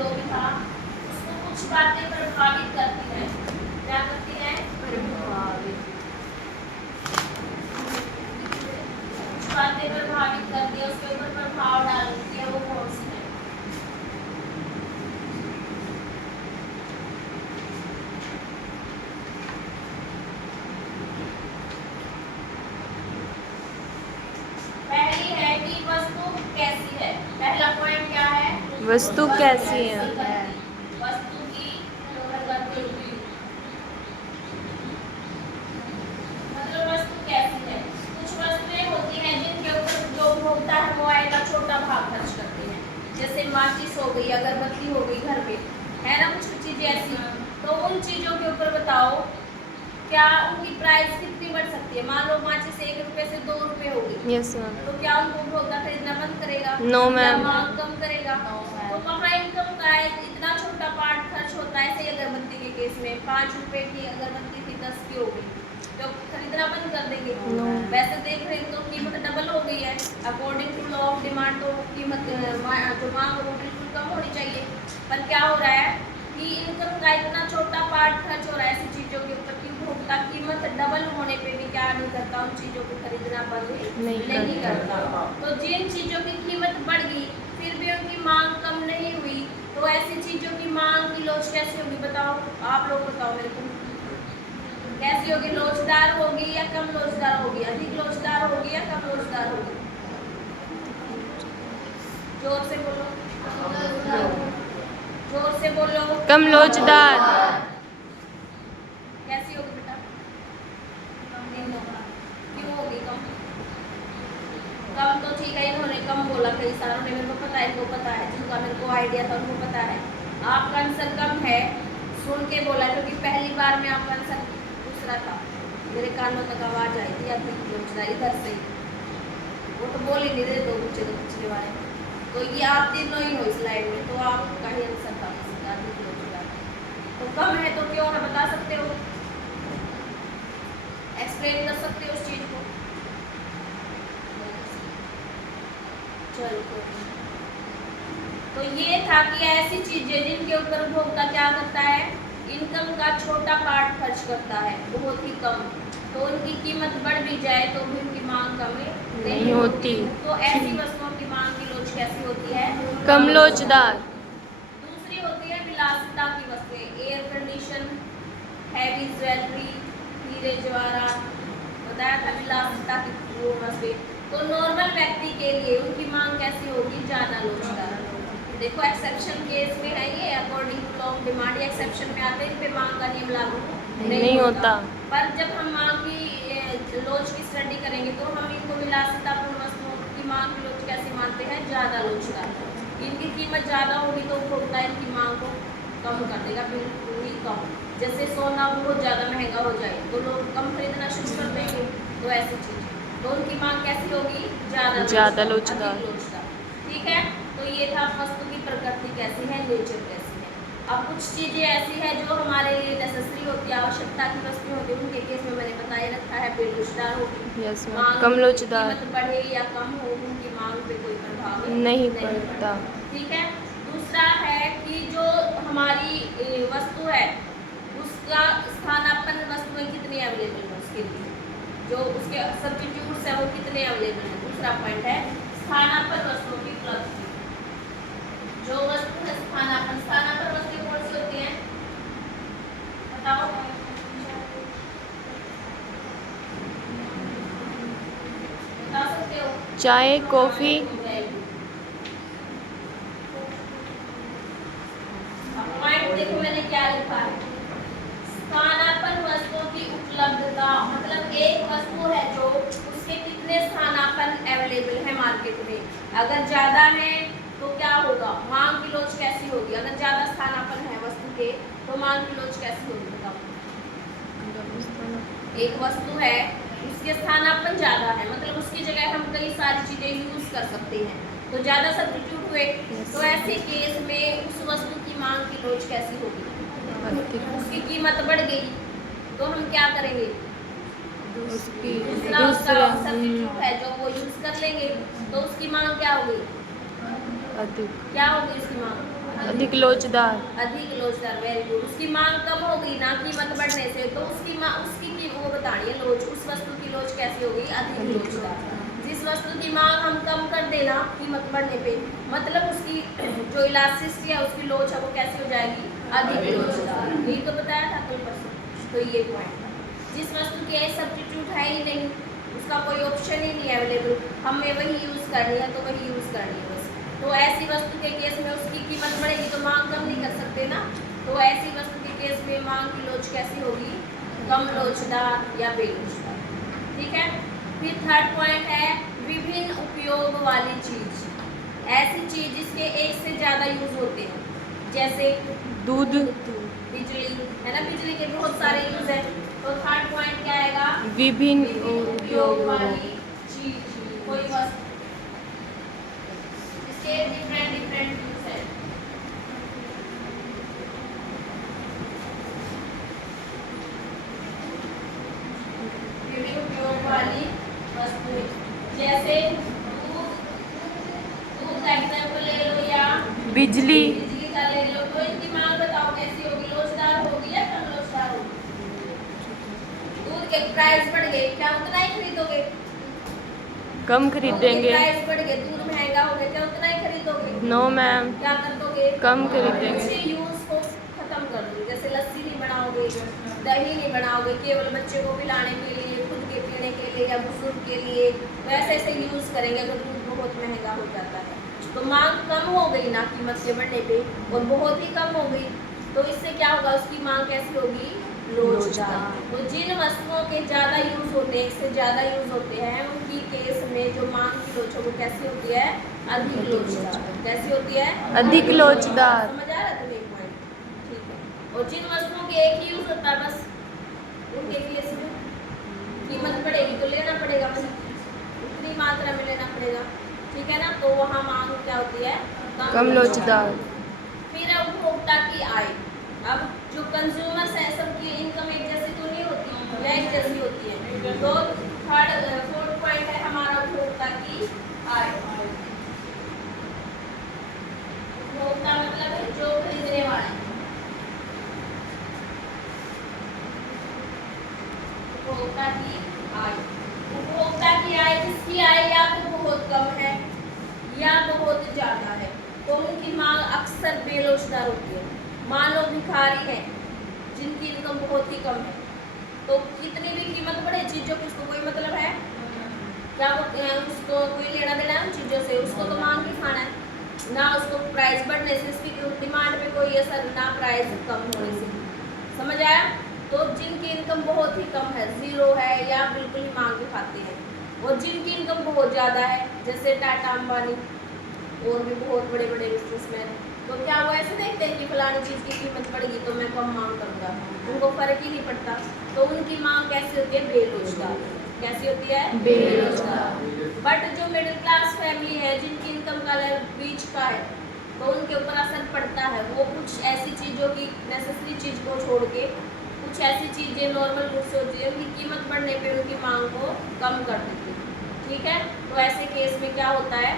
जो भी था उसको कुछ बातें प्रभावित करती है। क्या करती है? प्रभावित। कुछ बातें प्रभावित करती है, उसके ऊपर प्रभाव डालती है, वो कौन सी है? पहली है कि वस्तु कैसी है। पहला पॉइंट क्या है? वस्तु कैसी है? वस्तु की प्रकृति, मतलब वस्तु कैसी है। कुछ वस्तुएं होती हैं जिनके ऊपर जो भोगता है वो आएगा छोटा भाग खर्च करते हैं, जैसे माचिस हो गई, अगरबत्ती हो गई घर पे, है ना, कुछ चीजें ऐसी। तो उन चीजों के ऊपर बताओ क्या उनकी प्राइस कितनी बढ़ सकती है। मान लो माचिस 1 रुपए से 2 रुपए होगी, यस मैम। तो क्या उनको उपभोक्ता खरीदना बंद करेगा? नो या मैम। मांग कम करेगा? तो कहाँ इनकम का है? इतना छोटा पार्ट खर्च होता है। ऐसे अगरबत्ती के केस में 5 रुपए की अगरबत्ती थी, 10 की हो गई, तो खरीदना बंद कर देंगे। No. वैसे देख रहे हैं तो कीमत डबल हो गई है। According to law of demand तो कीमत जो मांग वो बिल्कुल कम होनी चाहिए, पर क्या हो रहा है कि इनकम का इतना छोटा पार्ट खर्च हो रहा है ऐसी चीजों के ऊपर कि उपभोक्ता कीमत डबल होने पे भी क्या नहीं करता, उन चीजों को खरीदना बंद नहीं करता। तो जिन चीजों की कीमत बढ़ गई फिर भी उनकी मांग कम नहीं हुई, तो ऐसी चीजों की मांग की लोच कैसी होगी? बताओ, आप लोग बताओ मेरे को, कैसी होगी? लोचदार होगी या कम लोचदार होगी? अधिक लोचदार होगी या कम लोचदार होगी? जोर से बोलो, जोर से बोलो। कम लोचदार। कैसी होगी बेटा? क्यों होगी कम? कम तो ठीक है, इन्होंने कम बोला, कई सारों ने, मेरे को पता है, इनको पता है, जिनका मेरे को आइडिया था उनको पता है। आपका आंसर कम है, सुन के बोला, क्योंकि पहली बार में आपका आंसर दूसरा था, मेरे कानों तक आवाज आई थी अधिक लोचदार इधर से। वो तो बोल ही नहीं रहे, दो बच्चे तो पिछले वाले, तो ये आप तीनों ही हो इस लाइन में, तो आपका ही आंसर था अधिक लोचदार। तो कम है तो क्यों है बता सकते हो? एक्सप्लेन कर सकते हो उस चीज को? चलो, तो ये था कि ऐसी चीजें जिनके ऊपर उपभोक्ता क्या करता है, इनकम का छोटा पार्ट खर्च करता है, बहुत ही कम, तो उनकी कीमत बढ़ भी जाए तो भी उनकी मांग कम नहीं होती। तो ऐसी वस्तुओं की मांग की लोच कैसी होती है? कम लोचदार। दूसरी होती है विलासिता की वस्तुएं, एयर कंडीशन, हैवी ज्वेलरी, हीरे जवाहरात, बताया था विलासिता की वो वस्तुएं। तो नॉर्मल व्यक्ति के लिए उनकी मांग कैसी होगी? ज्यादा लोचदार। देखो एक्सेप्शन केस में है ये, according to law of demand exception में आते हैं, इन पे मांग का नियम लागू नहीं होता। पर जब हम मांग की लोच की स्टडी करेंगे तो हम इनको विलासितापूर्ण वस्तुओं की मांग की लोच कैसे मानते हैं? ज्यादा लोचदार। इनकी कीमत ज्यादा होगी तो उपभोक्ता इनकी मांग को कम कर देगा, बिल्कुल ही कम। जैसे सोना बहुत ज्यादा महंगा हो जाए तो लोग कम खरीदना शुरू कर देंगे, तो ऐसी चीज, तो उनकी मांग कैसी होगी? ज्यादा लोचदार। ठीक है, तो ये था वस्तु की प्रकृति कैसी है, नेचर कैसी है। अब कुछ चीजें ऐसी है जो हमारे लिए नेसेसरी होती है, आवश्यकता की वस्तु होती है, उनके केस में मैंने बताए रखा है बेलोचदार होगी। Yes ma'am. मांग कम लोचदार। कीमत बढ़े या कम हो उनकी मांग पे कोई प्रभाव नहीं पड़ता। ठीक है। दूसरा है कि जो हमारी वस्तु है उसका स्थानापन्न वस्तुएं कितनी अवेलेबल है, उसके लिए जो उसके सब्स्टिट्यूट्स है वो कितने अवेलेबल है। दूसरा पॉइंट है स्थानापन्न वस्तुओं की उपलब्धि। जो वस्तु है स्थानापन्न वस्तुएं कौन सी होती हैं बताओ? बता सकते हो? चाय, कॉफी। पॉइंट देखो मैंने क्या लिखा है, स्थानापन्न वस्तुओं की उपलब्धता, मतलब एक वस्तु है जो उसके कितने स्थानापन्न अवेलेबल है मार्केट में। अगर ज्यादा है तो क्या होगा? मांग की लोच कैसी होगी? अगर ज्यादा स्थानापन्न है वस्तु के तो मांग की लोच कैसी होगी बताओ? एक वस्तु है उसके स्थानापन्न ज्यादा है, मतलब उसकी जगह हम कई सारी चीजें यूज कर सकते हैं, तो ज्यादा सब्स्टिट्यूट हुए, तो ऐसे केस में उस वस्तु की मांग की लोच कैसी होगी? उसकी कीमत बढ़ गई तो हम क्या करेंगे? दूसरा सब्स्टिट्यूट है जो वो यूज कर लेंगे, तो उसकी मांग क्या होगी? अधिक क्या होगी उसकी मांग? अधिक लोचदार अधिक लोचदार, वेरी गुड। उसकी मांग कम हो गई ना कीमत बढ़ने से, तो उसकी वो बतानी है लोच, उस वस्तु की लोच कैसी हो गई? अधिक लोचदार। जिस वस्तु की मांग हम कम कर देना कीमत बढ़ने पे, मतलब उसकी जो इलास्टिसिटी है उसकी लोच है वो कैसी हो जाएगी? अधिक लोचदार। यही तो बताया था कल परसों। तो ये पॉइंट है। जिस वस्तु की सब्स्टिट्यूट है ही नहीं, उसका कोई ऑप्शन ही नहीं अवेलेबल, हमें वही यूज करनी है तो वही यूज करनी है बस। तो ऐसी वस्तु के केस में उसकी कीमत बढ़ेगी तो मांग कम नहीं कर सकते ना। तो ऐसी वस्तु के केस में मांग की लोच कैसी होगी? कम लोचदार या बेलोचदार। ठीक है। फिर थर्ड पॉइंट है विभिन्न उपयोग वाली चीज। ऐसी चीज जिसके एक से ज्यादा यूज होते हैं, जैसे दूध बिजली है ना, बिजली के बहुत सारे यूज है। तो थर्ड पॉइंट क्या आएगा? विभिन्न उपयोग वाली चीज, कोई वस्तु इसके डिफरेंट डिफरेंट यूज है। विभिन्न उपयोग वाली वस्तु, जैसे दूध का एग्जाम्पल ले लो या बिजली बिजली का ले लो। तो इनकी मांग बताओ कैसी होगी? लोचदार होगी या कम लोचदार होगी? दूध के प्राइस बढ़ गए, क्या उतना ही खरीदोगे? कम खरीदेंगे। प्राइस बढ़ गए, दूध महंगा हो गया, क्या उतना ही खरीदोगे? नो मैम, क्या कर दोगे? कम खरीदेंगे। उसके यूज को खत्म कर दोगे। जैसे लस्सी नहीं बनाओगे, दही नहीं बनाओगे केवल बच्चे को पिलाने के लिए, खुद के पीने के लिए या बुजुर्ग के लिए, तो ऐसे ऐसे यूज करेंगे अगर दूध बहुत महंगा हो जाता है। तो मांग कम हो गई ना कीमत के बढ़ने पे, और बहुत ही कम हो गई, तो इससे क्या होगा? उसकी मांग कैसी होगी? लोचदार। तो जिन वस्तुओं के ज्यादा यूज होते हैं, एक से ज्यादा यूज होते हैं, उनकी केस में जो मांग की लोच है वो कैसी होती है? अधिक लोचदार। कैसी होती है? अधिक लोचदार। समझ आ रहा है तुम्हें पॉइंट? ठीक है। और जिन वस्तुओं के एक ही यूज होता है बस, उनके केस में कीमत बढ़ेगी तो लेना पड़ेगा, बस उतनी मात्रा में लेना पड़ेगा। ठीक है ना। तो वहाँ मांग क्या होती है? कम लोचदार। फिर उपभोक्ता की आय। अब जो कंज्यूमर्स है सबकी इनकम एक जैसी तो नहीं होती या एक जैसी होती है। तो फोर्थ पॉइंट है हमारा उपभोक्ता की आय। उपभोक्ता मतलब है जो खरीदने वाले। उपभोक्ता की आय, उपभोक्ता की आय जिसकी आय या तो बहुत कम है या बहुत ज्यादा है, तो उनकी मांग अक्सर बेलोचदार होती है। मान लो भिखारी है जिनकी इनकम बहुत ही कम है, तो कितनी भी कीमत बढ़े चीजों की उसको कोई मतलब है क्या? उसको कोई लेना देना है उन चीजों से, उसको तो मांग के खाना है ना। उसको प्राइस बढ़ने से उसकी डिमांड पे कोई असर ना, प्राइस कम होने से। समझ आया? तो जिनकी इनकम बहुत ही कम है, जीरो है या बिल्कुल ही मांग के खाते हैं, और जिनकी इनकम बहुत ज्यादा है जैसे टाटा अंबानी और भी बहुत बड़े बड़े बिजनेसमैन, तो क्या वो ऐसे देखते हैं कि फलानी चीज़ की कीमत बढ़ेगी तो मैं कम मांग करूँगा, उनको फर्क ही नहीं पड़ता। तो उनकी मांग कैसी होती है? बेरोजगार। कैसी होती है? बेरोजगार। बट जो मिडिल क्लास फैमिली है जिनकी इनकम का लेवल बीच का है, तो उनके ऊपर असर पड़ता है। वो कुछ ऐसी चीज़ों की नेसेसरी चीज़ को छोड़ के कुछ ऐसी चीज़ें नॉर्मल गुड्स होती है उनकी कीमत बढ़ने पे उनकी मांग को कम कर देती है। ठीक है। तो ऐसे केस में क्या होता है?